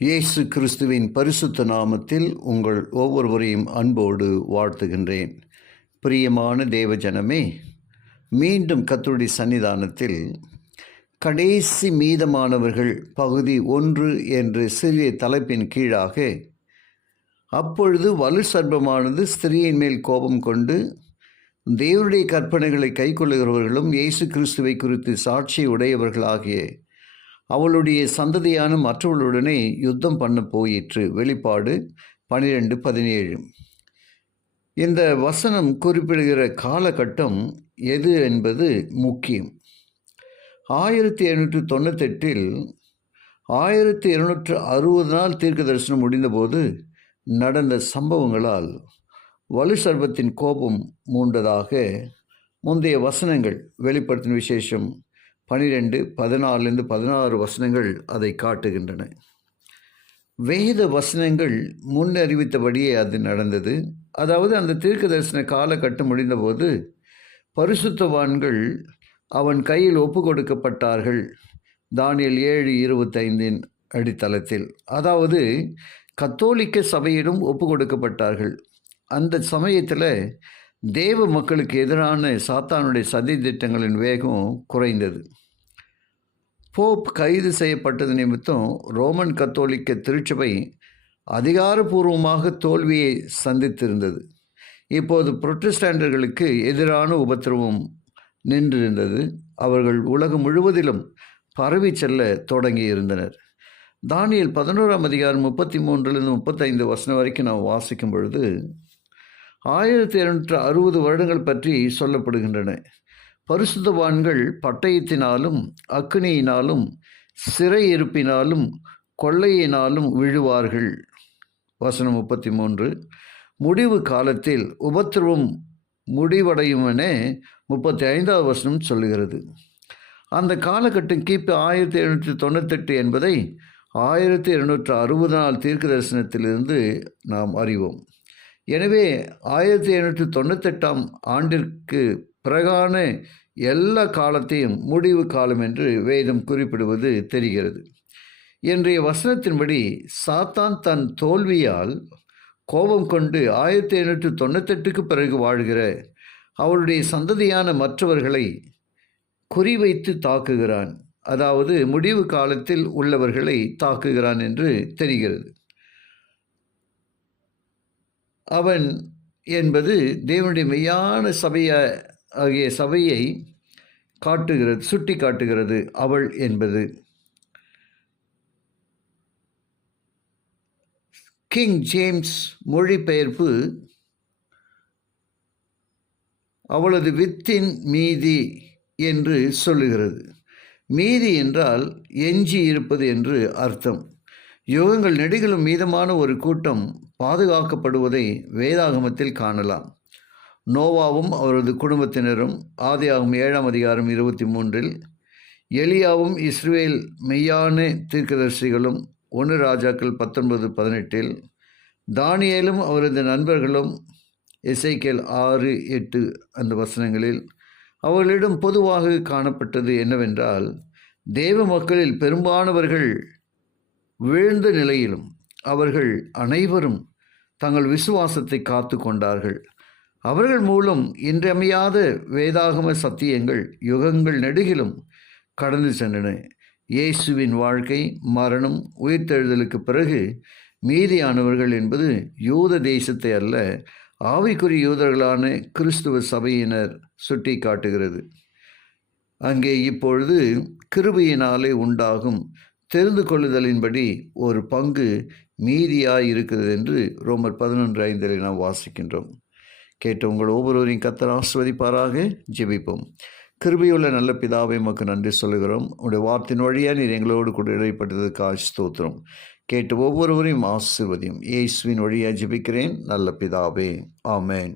இயேசு கிறிஸ்துவின் பரிசுத்த நாமத்தில் உங்கள் ஒவ்வொருவரையும் அன்போடு வாழ்த்துகின்றேன். பிரியமான தேவஜனமே, மீண்டும் கர்த்தருடைய சன்னிதானத்தில் கடைசி மீதமானவர்கள் பகுதி 1 என்ற சிறிய தலைப்பின் கீழாக, அப்பொழுது வலு சர்ப்பமானது ஸ்திரீயின் மேல் கோபம் கொண்டு தேவனுடைய கற்பனைகளை கைக்கொள்ளுகிறவர்களும் இயேசு கிறிஸ்துவை குறித்து சாட்சி உடையவர்களாகிய அவளுடைய சந்ததியான மற்றவர்களுடனே யுத்தம் பண்ண போயிற்று. வெளிப்பாடு 12:17. இந்த வசனம் குறிப்பிடுகிற காலகட்டம் எது என்பது முக்கியம். 1798 1260 நாள் தீர்க்க தரிசனம் முடிந்தபோது நடந்த சம்பவங்களால் வலு சர்ப்பத்தின் கோபம் மூண்டதாக முந்தைய வசனங்கள், வெளிப்படுத்தின விசேஷம் 12, 14-16 வசனங்கள் அதை காட்டுகின்றன. வேத வசனங்கள் முன்னறிவித்தபடியே அது நடந்தது. அதாவது அந்த தீர்க்க தரிசன காலகட்டம் முடிந்தபோது பரிசுத்தவான்கள் அவன் கையில் ஒப்பு கொடுக்கப்பட்டார்கள். தானியேல் 7:25 அடித்தளத்தில், அதாவது கத்தோலிக்க சபையிடம் ஒப்பு கொடுக்கப்பட்டார்கள். அந்த சமயத்தில் தேவ மக்களுக்கு எதிரான சாத்தானுடைய சதி திட்டங்களின் வேகம் குறைந்தது. போப் கைது செய்யப்பட்டது நிமித்தம் ரோமன் கத்தோலிக்க திருச்சபை அதிகாரபூர்வமாக தோல்வியை சந்தித்திருந்தது. இப்போது புரொட்டஸ்டாண்டர்களுக்கு எதிரான உபத்திரவம் நின்றிருந்தது. அவர்கள் உலகம் முழுவதிலும் பரவி செல்ல தொடங்கியிருந்தனர். தானியேல் 11 அதிகாரம் 33-35 வசனம் வரைக்கும் நாம் வாசிக்கும் பொழுது 1260 வருடங்கள் பற்றி சொல்லப்படுகின்றன. பரிசுத்தவான்கள் பட்டயத்தினாலும் அக்கினியினாலும் சிறையிருப்பினாலும் கொள்ளையினாலும் விழுவார்கள். வசனம் 33. முடிவு காலத்தில் உபத்திரவம் முடிவடையுமென 35வது வசனம் சொல்லுகிறது. அந்த காலகட்டம் கிபி 1798 என்பதை 1260 நாள் தீர்க்க தரிசனத்திலிருந்து நாம் அறிவோம். எனவே 1798 ஆண்டிற்கு பிறகான எல்லா காலத்தையும் முடிவு காலம் என்று வேதம் குறிப்பிடுவது தெரிகிறது. இன்றைய வசனத்தின்படி சாத்தான் தன் தோல்வியால் கோபம் கொண்டு 1798க்கு பிறகு வாழ்கிற அவருடைய சந்ததியான மற்றவர்களை குறிவைத்து தாக்குகிறான். அதாவது முடிவு காலத்தில் உள்ளவர்களை தாக்குகிறான் என்று தெரிகிறது. அவன் என்பது தேவனுடைய மெய்யான சபையை காட்டுகிறது, சுட்டி காட்டுகிறது. அவள் என்பது கிங் ஜேம்ஸ் மொழிபெயர்ப்பு அவளது வித்தின் மீதி என்று சொல்லுகிறது. மீதி என்றால் எஞ்சி இருப்பது என்று அர்த்தம். யுகங்கள் நெடுகிலும் மீதமான ஒரு கூட்டம் பாதுகாக்கப்படுவதை வேதாகமத்தில் காணலாம். நோவாவும் அவரது குடும்பத்தினரும் ஆதியாகமம் 7 அதிகாரம் 23, எலியாவும் இஸ்ரவேல் மெய்யான தீர்க்கதரிசிகளும் 1 ராஜாக்கள் 19:18, தானியேலும் அவரது நண்பர்களும் எசேக்கியேல் 6-8 அந்த வசனங்களில். அவர்களிடம் பொதுவாக காணப்பட்டது என்னவென்றால், தேவ மக்களில் பெரும்பாலானவர்கள் வீழ்ந்த நிலையிலும் அவர்கள் அனைவரும் தங்கள் விசுவாசத்தை காத்து கொண்டார்கள். அவர்கள் மூலம் இன்றியமையாத வேதாகம சத்தியங்கள் யுகங்கள் நெடுகிலும் கடந்து சென்றன. இயேசுவின் வாழ்க்கை, மரணம், உயிர்த்தெழுதலுக்கு பிறகு மீதியானவர்கள் என்பது யூத தேசத்தை அல்ல, ஆவிக்குரிய யூதர்களான கிறிஸ்துவ சபையினர் சுட்டி காட்டுகிறது. அங்கே இப்பொழுது கிருபையினாலே உண்டாகும் தெரிந்து கொள்ளுதலின்படி ஒரு பங்கு மீதியாய் இருக்கிறது என்று ரோமர் 11:5 நாம் வாசிக்கின்றோம். கேட்ட உங்கள் ஒவ்வொருவரையும் கர்த்தர் ஆசீர்வதிப்பாராக. ஜெபிப்போம். கிருபையுள்ள நல்ல பிதாவை உமக்கு நன்றி சொல்லுகிறோம். உடைய வார்த்தையின் வழியாக நீர் எங்களோடு கூட இடைப்பட்டதற்காக ஸ்தோத்திரம். கேட்டு ஒவ்வொருவரையும் ஆசீர்வதியும். இயேசுவின் வழியாக ஜெபிக்கிறேன் நல்ல பிதாவே. ஆமென்.